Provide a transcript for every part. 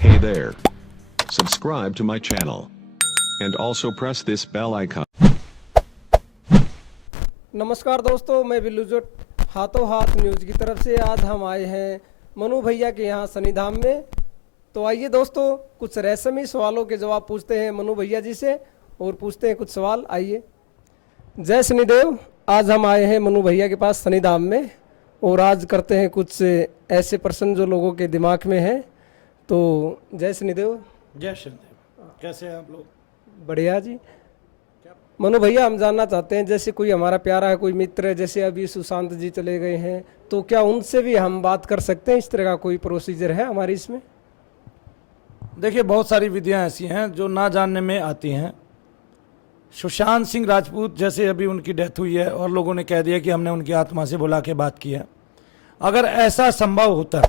Hey there. Subscribe to my channel. And also press this bell icon. नमस्कार दोस्तों, मैं बिल्लूजोट हाथों हाथ न्यूज़ की तरफ से आज हम आए हैं मनु भैया के यहाँ शनिधाम में। तो आइए दोस्तों, कुछ रहस्यमयी सवालों के जवाब पूछते हैं मनु भैया जी से और पूछते हैं कुछ सवाल। आइए। जय शनिदेव। आज हम आए हैं मनु भैया के पास शनिधाम में और आज करते हैं कुछ ऐसे प्रश्न जो लोगों के दिमाग में हैं। तो जय शनिदेव। जय शनिदेव। कैसे हैं आप लोग? बढ़िया जी। मनु भैया, हम जानना चाहते हैं, जैसे कोई हमारा प्यारा है, कोई मित्र है, जैसे अभी सुशांत जी चले गए हैं, तो क्या उनसे भी हम बात कर सकते हैं? इस तरह का कोई प्रोसीजर है हमारी इसमें? देखिए, बहुत सारी विधियां ऐसी हैं जो ना जानने में आती हैं। सुशांत सिंह राजपूत जैसे अभी उनकी डेथ हुई है और लोगों ने कह दिया कि हमने उनकी आत्मा से बुला के बात की है। अगर ऐसा संभव होता,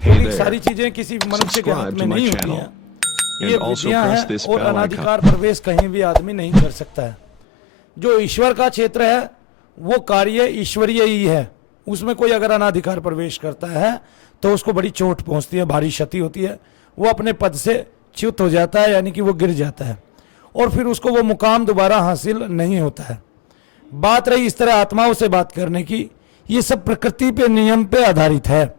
क्योंकि सारी चीजें किसी मनुष्य के हाथ में नहीं होती हैं, ये विधियां हैं और अनाधिकार प्रवेश कहीं भी आदमी नहीं कर सकता है। जो ईश्वर का क्षेत्र है वो कार्य ईश्वरीय ही है, उसमें कोई अगर अनाधिकार प्रवेश करता है तो उसको बड़ी चोट पहुंचती है, भारी क्षति होती है, वो अपने पद से च्युत हो जाता है, यानी कि वो गिर जाता है और फिर उसको वो मुकाम दोबारा हासिल नहीं होता है। बात रही इस तरह आत्माओं से बात करने की, ये सब प्रकृति पे नियम पे आधारित है।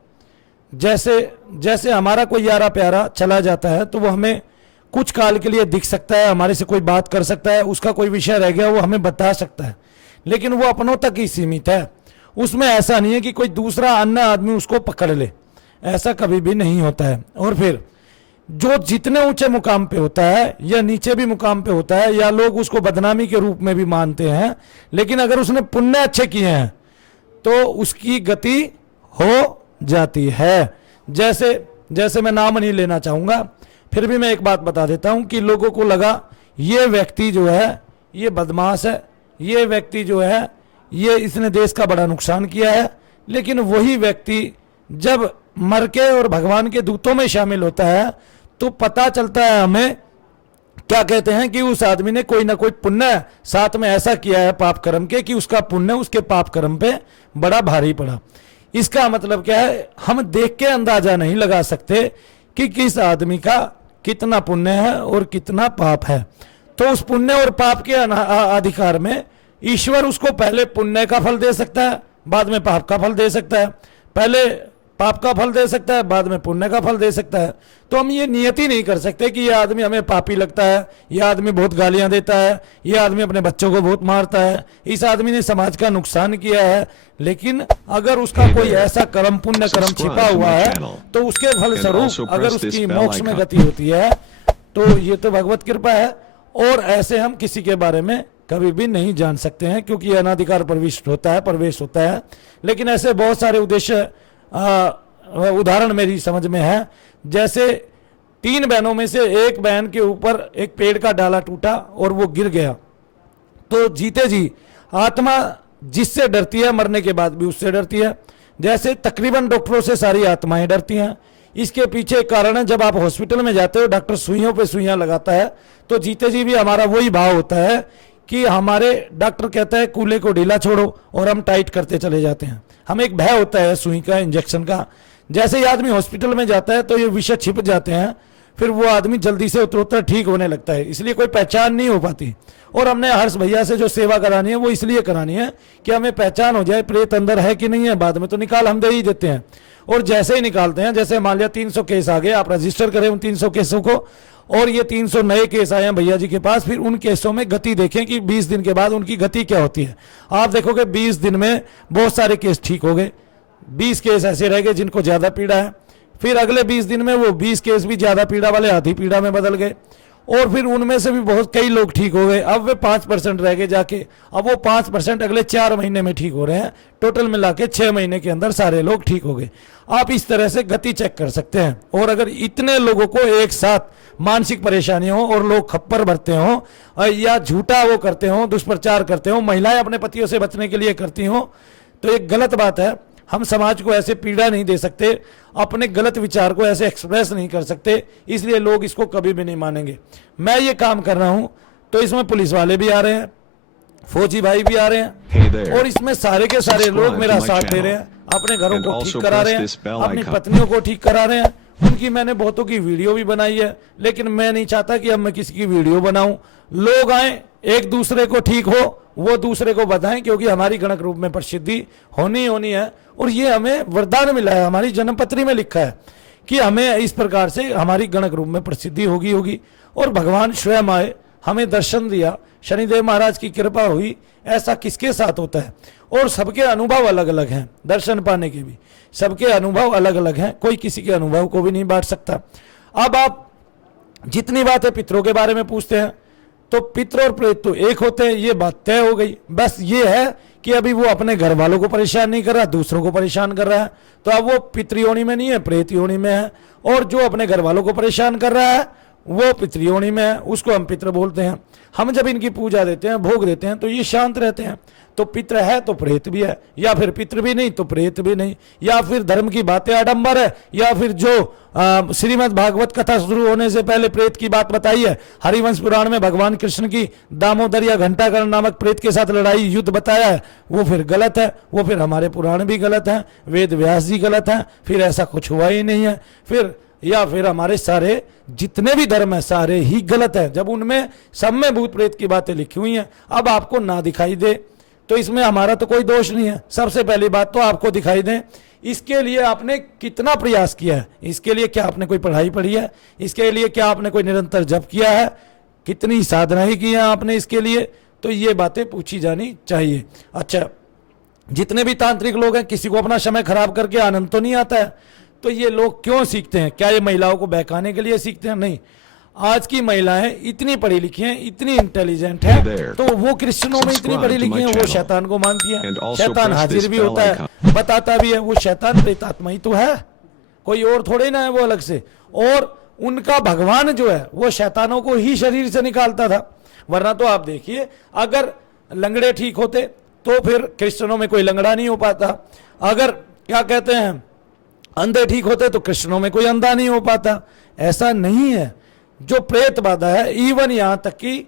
जैसे हमारा कोई यारा प्यारा चला जाता है तो वो हमें कुछ काल के लिए दिख सकता है, हमारे से कोई बात कर सकता है, उसका कोई विषय रह गया वो हमें बता सकता है, लेकिन वो अपनों तक ही सीमित है। उसमें ऐसा नहीं है कि कोई दूसरा अन्य आदमी उसको पकड़ ले, ऐसा कभी भी नहीं होता है। और फिर जो जितने ऊंचे मुकाम पे होता है या नीचे भी मुकाम पे होता है, या लोग उसको बदनामी के रूप में भी मानते हैं, लेकिन अगर उसने पुण्य अच्छे किए हैं तो उसकी गति हो जाती है। जैसे मैं नाम नहीं लेना चाहूंगा, फिर भी मैं एक बात बता देता हूं कि लोगों को लगा ये व्यक्ति जो है ये बदमाश है, ये व्यक्ति जो है ये इसने देश का बड़ा नुकसान किया है, लेकिन वही व्यक्ति जब मर के और भगवान के दूतों में शामिल होता है तो पता चलता है हमें, क्या कहते हैं कि उस आदमी ने कोई ना कोई पुण्य साथ में ऐसा किया है पाप कर्म के कि उसका पुण्य उसके पाप कर्म पे बड़ा भारी पड़ा। इसका मतलब क्या है, हम देख के अंदाजा नहीं लगा सकते कि किस आदमी का कितना पुण्य है और कितना पाप है। तो उस पुण्य और पाप के अधिकार में ईश्वर उसको पहले पुण्य का फल दे सकता है, बाद में पाप का फल दे सकता है, पहले पाप का फल दे सकता है, बाद में पुण्य का फल दे सकता है। तो हम ये नियति नहीं कर सकते कि ये आदमी हमें पापी लगता है, ये आदमी बहुत गालियां देता है, ये आदमी अपने बच्चों को बहुत मारता है, इस आदमी ने समाज का नुकसान किया है। लेकिन अगर उसका कोई ऐसा कर्म पुण्य कर्म छिपा हुआ है तो उसके फल स्वरूप अगर उसकी मोक्ष में गति होती है तो ये तो भगवत कृपा है। और ऐसे हम किसी के बारे में कभी भी नहीं जान सकते हैं, क्योंकि अनाधिकार प्रवेश होता है। लेकिन ऐसे बहुत सारे उद्देश्य उदाहरण मेरी समझ में है। जैसे 3 बहनों में से एक बहन के ऊपर एक पेड़ का डाला टूटा और वो गिर गया, तो जीते जी आत्मा जिससे डरती है मरने के बाद भी उससे डरती है। जैसे तकरीबन डॉक्टरों से सारी आत्माएं डरती हैं। इसके पीछे कारण है, जब आप हॉस्पिटल में जाते हो डॉक्टर सुइयों पे सुइयां लगाता है तो जीते जी भी हमारा वही भाव होता है कि हमारे डॉक्टर कहता है कूल्हे को ढीला छोड़ो और हम टाइट करते चले जाते हैं। हमें एक भय होता है सुई का, इंजेक्शन का। जैसे ही आदमी हॉस्पिटल में जाता है तो ये विषय छिप जाते हैं, फिर वो आदमी जल्दी से उत्तरोत्तर ठीक होने लगता है, इसलिए कोई पहचान नहीं हो पाती। और हमने हर्ष भैया से जो सेवा करानी है वो इसलिए करानी है कि हमें पहचान हो जाए प्रेत अंदर है कि नहीं है, बाद में तो निकाल हम दे ही देते हैं। और जैसे ही निकालते हैं, जैसे मान लिया 300 केस आ गए, आप रजिस्टर करें उन 300 केसों को, और ये 300 नए केस आए हैं भैया जी के पास, फिर उन केसों में गति देखें कि 20 दिन के बाद उनकी गति क्या होती है। आप देखोगे 20 दिन में बहुत सारे केस ठीक हो गए, 20 केस ऐसे रह गए जिनको ज्यादा पीड़ा है, फिर अगले 20 दिन में वो 20 केस भी ज्यादा पीड़ा वाले आधी पीड़ा में बदल गए, और फिर उनमें से भी बहुत कई लोग ठीक हो गए। अब वे 5% रह गए जाके, अब वो 5% अगले 4 महीने में ठीक हो रहे हैं। टोटल मिला के 6 महीने के अंदर सारे लोग ठीक हो गए। आप इस तरह से गति चेक कर सकते हैं। और अगर इतने लोगों को एक साथ मानसिक परेशानी हो और लोग खप्पर भरते हो या झूठा वो करते हो, दुष्प्रचार करते हो, महिलाएं अपने पतियों से बचने के लिए करती हो, तो ये गलत बात है। हम समाज को ऐसे पीड़ा नहीं दे सकते, अपने गलत विचार को ऐसे एक्सप्रेस नहीं कर सकते, इसलिए लोग इसको कभी भी नहीं मानेंगे। मैं ये काम कर रहा हूं तो इसमें पुलिस वाले भी आ रहे हैं, फौजी भाई भी आ रहे हैं, और इसमें सारे के सारे लोग मेरा साथ दे रहे हैं, अपने घरों को ठीक करा रहे हैं, अपनी पत्नियों को ठीक करा रहे हैं, इनकी मैंने बहुतों की वीडियो भी बनाई है, लेकिन मैं नहीं चाहता कि अब मैं किसी की वीडियो बनाऊं। लोग आए, एक दूसरे को ठीक हो वो दूसरे को बताएं, क्योंकि हमारी गणक रूप में प्रसिद्धि होनी है। और ये हमें वरदान मिला है, हमारी जन्मपत्री में लिखा है कि हमें इस प्रकार से हमारी गणक रूप में प्रसिद्धि होगी। और भगवान स्वयं आए, हमें दर्शन दिया, शनिदेव महाराज की कृपा हुई। ऐसा किसके साथ होता है? और सबके अनुभव अलग अलग हैं, दर्शन पाने के भी सबके अनुभव अलग अलग हैं, कोई किसी के अनुभव को भी नहीं बांट सकता। अब आप जितनी बातें पितरों के बारे में पूछते हैं, तो पितर और प्रेत तो एक होते हैं, ये बात तय हो गई। बस ये है कि अभी वो अपने घर वालों को परेशान नहीं कर रहा, दूसरों को परेशान कर रहा है, तो अब वो पितृयोनि में नहीं है, प्रेत योनि में है। और जो अपने घर वालों को परेशान कर रहा है वो पितृयोनि में है, उसको हम पितर बोलते हैं। हम जब इनकी पूजा देते हैं, भोग देते हैं, तो ये शांत रहते हैं। तो पितर है तो प्रेत भी है, या फिर पितर भी नहीं तो प्रेत भी नहीं, या फिर धर्म की बातें आडंबर है, या फिर जो श्रीमद् भागवत कथा शुरू होने से पहले प्रेत की बात बताई है, हरिवंश पुराण में भगवान कृष्ण की दामोदर या घंटाकर्ण नामक प्रेत के साथ लड़ाई युद्ध बताया है, वो फिर गलत है। वो फिर हमारे पुराण भी गलत हैं, वेद व्यास जी गलत हैं, फिर ऐसा कुछ हुआ ही नहीं है। फिर हमारे सारे जितने भी धर्म है सारे ही गलत है, जब उनमें सब में भूत प्रेत की बातें लिखी हुई हैं। अब आपको ना दिखाई दे तो इसमें हमारा तो कोई दोष नहीं है। सबसे पहली बात तो आपको दिखाई दे, इसके लिए आपने कितना प्रयास किया है, इसके लिए क्या आपने कोई पढ़ाई पढ़ी है, इसके लिए क्या आपने कोई निरंतर जप किया है, कितनी साधनाएं की है आपने इसके लिए, तो ये बातें पूछी जानी चाहिए। अच्छा, जितने भी तांत्रिक लोग हैं, किसी को अपना समय खराब करके आनंद तो नहीं आता है, तो ये लोग क्यों सीखते हैं? क्या ये महिलाओं को बहकाने के लिए सीखते हैं? नहीं। आज की महिलाएं इतनी पढ़ी लिखी हैं, इतनी इंटेलिजेंट हैं, तो वो क्रिश्चियनों में इतनी पढ़ी लिखी हैं, वो शैतान को मानती हैं। शैतान हाजिर भी होता है, बताता भी है, वो शैतान प्रेतात्मा ही तो है, कोई और थोड़े ना है वो अलग से। और उनका भगवान जो है वो शैतानों को ही शरीर से निकालता था। वरना तो आप देखिए, अगर लंगड़े ठीक होते तो फिर क्रिश्चियनों में कोई लंगड़ा नहीं हो पाता, अगर क्या कहते हैं अंधे ठीक होते तो कृष्णों में कोई अंधा नहीं हो पाता। ऐसा नहीं है। जो प्रेत बाधा है, इवन यहां तक कि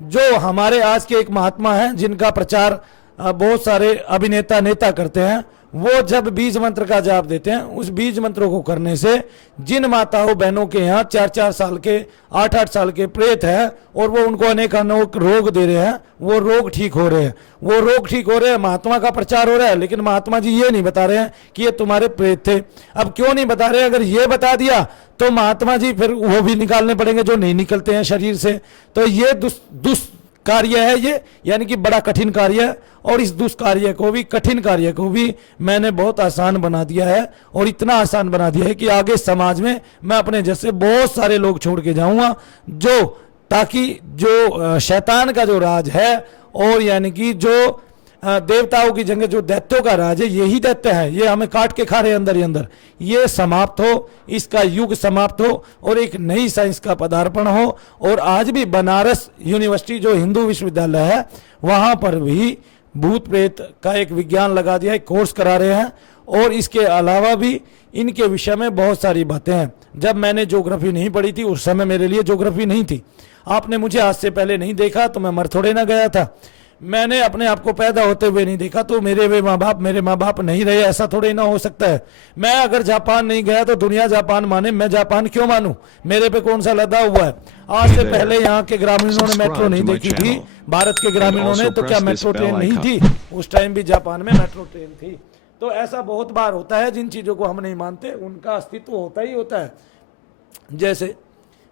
जो हमारे आज के एक महात्मा हैं जिनका प्रचार बहुत सारे अभिनेता नेता करते हैं, वो जब बीज मंत्र का जाप देते हैं, उस बीज मंत्रों को करने से जिन माताओं बहनों के यहाँ 4-4 साल के 8-8 साल के प्रेत है और वो उनको अनेक रोग दे रहे हैं, वो रोग ठीक हो रहे हैं, वो रोग ठीक हो रहे हैं, महात्मा का प्रचार हो रहा है। लेकिन महात्मा जी ये नहीं बता रहे हैं कि ये तुम्हारे प्रेत थे। अब क्यों नहीं बता रहे? अगर ये बता दिया तो महात्मा जी फिर वो भी निकालने पड़ेंगे जो नहीं निकलते हैं शरीर से। तो ये दुष्कार्य है ये, यानी कि बड़ा कठिन कार्य है। और इस दुष्कार्य को भी, कठिन कार्य को भी मैंने बहुत आसान बना दिया है, और इतना आसान बना दिया है कि आगे समाज में मैं अपने जैसे बहुत सारे लोग छोड़ के जाऊंगा, जो ताकि जो शैतान का जो राज है, और यानी कि जो देवताओं की जंग, जो दैत्यों का राज है, यही दैत्य है, ये हमें काट के खा रहे अंदर ही अंदर, ये समाप्त हो, इसका युग समाप्त हो और एक नई साइंस का पदार्पण हो। और आज भी बनारस यूनिवर्सिटी जो हिंदू विश्वविद्यालय है, वहां पर भी भूत प्रेत का एक विज्ञान लगा दिया है, कोर्स करा रहे हैं। और इसके अलावा भी इनके विषय में बहुत सारी बातें हैं। जब मैंने ज्योग्राफी नहीं पढ़ी थी, उस समय मेरे लिए ज्योग्राफी नहीं थी। आपने मुझे आज से पहले नहीं देखा तो मैं मर थोड़े ना गया था। मैंने अपने आप को पैदा होते हुए नहीं देखा तो मेरे माँ बाप नहीं रहे, ऐसा थोड़े ना हो सकता है। मैं अगर जापान नहीं गया तो दुनिया जापान माने, मैं जापान क्यों मानूं? मेरे पे कौन सा लदा हुआ है? आज से पहले यहाँ के ग्रामीणों ने मेट्रो नहीं देखी थी, भारत के ग्रामीणों ने, तो क्या मेट्रो ट्रेन नहीं थी? उस टाइम भी जापान में मेट्रो ट्रेन थी। तो ऐसा बहुत बार होता है, जिन चीजों को हम नहीं मानते उनका अस्तित्व होता ही होता है।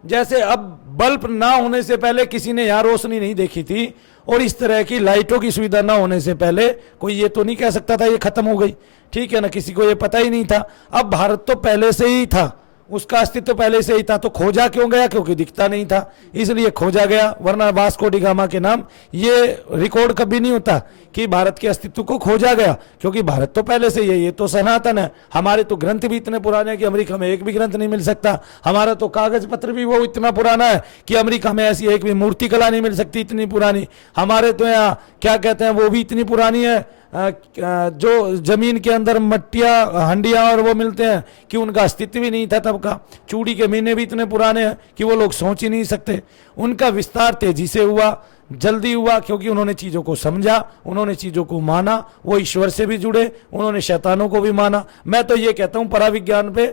जैसे अब बल्ब ना होने से पहले किसी ने यहाँ रोशनी नहीं देखी थी, और इस तरह की लाइटों की सुविधा ना होने से पहले कोई ये तो नहीं कह सकता था ये खत्म हो गई, ठीक है ना, किसी को ये पता ही नहीं था। अब भारत तो पहले से ही था, उसका अस्तित्व पहले से ही था, तो खोजा क्यों गया? क्योंकि दिखता नहीं था, इसलिए खोजा गया। वरना वास्को डी गामा के नाम ये रिकॉर्ड कभी नहीं होता कि भारत के अस्तित्व को खोजा गया, क्योंकि भारत तो पहले से ही है, ये तो सनातन है। हमारे तो ग्रंथ भी इतने पुराने हैं कि अमेरिका में एक भी ग्रंथ नहीं मिल सकता। हमारा तो कागज पत्र भी वो इतना पुराना है कि अमेरिका में ऐसी एक भी मूर्ति कला नहीं मिल सकती, इतनी पुरानी। हमारे तो यहाँ क्या कहते हैं, वो भी इतनी पुरानी है, जो जमीन के अंदर मट्टियाँ हंडियाँ और वो मिलते हैं कि उनका अस्तित्व भी नहीं था तब का। चूड़ी के महीने भी इतने पुराने हैं कि वो लोग सोच ही नहीं सकते। उनका विस्तार तेजी से हुआ, जल्दी हुआ, क्योंकि उन्होंने चीज़ों को समझा, उन्होंने चीज़ों को माना, वो ईश्वर से भी जुड़े, उन्होंने शैतानों को भी माना। मैं तो ये कहता हूँ पराविज्ञान पे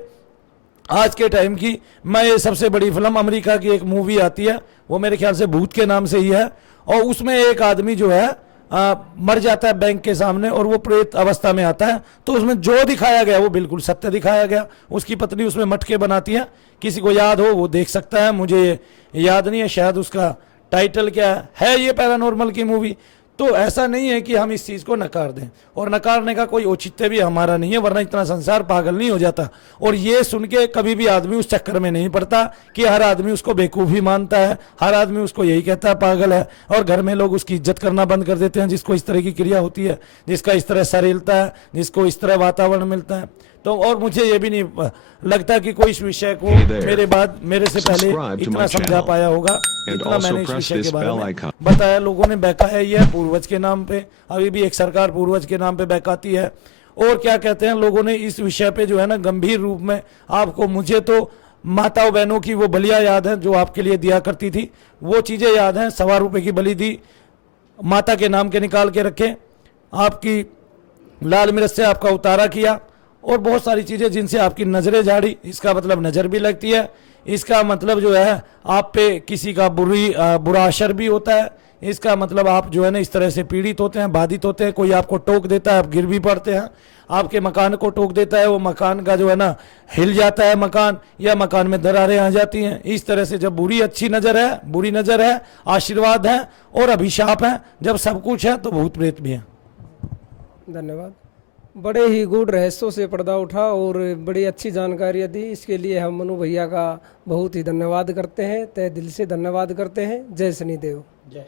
आज के टाइम की। मैं ये सबसे बड़ी फिल्म, अमेरिका की एक मूवी आती है, वो मेरे ख्याल से भूत के नाम से ही है, और उसमें एक आदमी जो है मर जाता है बैंक के सामने और वो प्रेत अवस्था में आता है, तो उसमें जो दिखाया गया वो बिल्कुल सत्य दिखाया गया। उसकी पत्नी उसमें मटके बनाती है, किसी को याद हो वो देख सकता है, मुझे याद नहीं है शायद उसका टाइटल क्या है, ये पैरानॉर्मल की मूवी। तो ऐसा नहीं है कि हम इस चीज़ को नकार दें, और नकारने का कोई औचित्य भी हमारा नहीं है, वरना इतना संसार पागल नहीं हो जाता। और ये सुन के कभी भी आदमी उस चक्कर में नहीं पड़ता कि हर आदमी उसको बेवकूफ़ ही मानता है, हर आदमी उसको यही कहता है पागल है, और घर में लोग उसकी इज्जत करना बंद कर देते हैं जिसको इस तरह की क्रिया होती है, जिसका इस तरह सर हिलता है, जिसको इस तरह वातावरण मिलता है। तो और मुझे ये भी नहीं लगता कि कोई इस विषय को मेरे से पहले इतना समझा पाया होगा जितना मैंने इस विषय के बारे में बताया। लोगों ने बहकाया ही है पूर्वज के नाम पे, अभी भी एक सरकार पूर्वज के नाम पे बहकाती है। और क्या कहते हैं, लोगों ने इस विषय पे जो है ना गंभीर रूप में आपको, मुझे तो माताओं बहनों की वो बलियाँ याद है जो आपके लिए दिया करती थी, वो चीज़ें याद हैं। 1.25 रुपये की बलि दी, माता के नाम के निकाल के रखे, आपकी लाल मिर्च से आपका उतारा किया, और बहुत सारी चीज़ें जिनसे आपकी नज़रें झाड़ी। इसका मतलब नज़र भी लगती है, इसका मतलब जो है आप पे किसी का बुरा असर भी होता है, इसका मतलब आप जो है ना इस तरह से पीड़ित होते हैं, बाधित होते हैं। कोई आपको टोक देता है, आप गिर भी पड़ते हैं, आपके मकान को टोक देता है, वो मकान का जो है ना हिल जाता है मकान, या मकान में दरारें आ जाती हैं। इस तरह से जब अच्छी नज़र है, बुरी नज़र है, आशीर्वाद है और अभिशाप है, जब सब कुछ है तो भूत प्रेत भी है। धन्यवाद। बड़े ही गूढ़ रहस्यों से पर्दा उठा और बड़ी अच्छी जानकारियाँ दी, इसके लिए हम मनु भैया का बहुत ही धन्यवाद करते हैं, तहे दिल से धन्यवाद करते हैं। जय शनिदेव। जय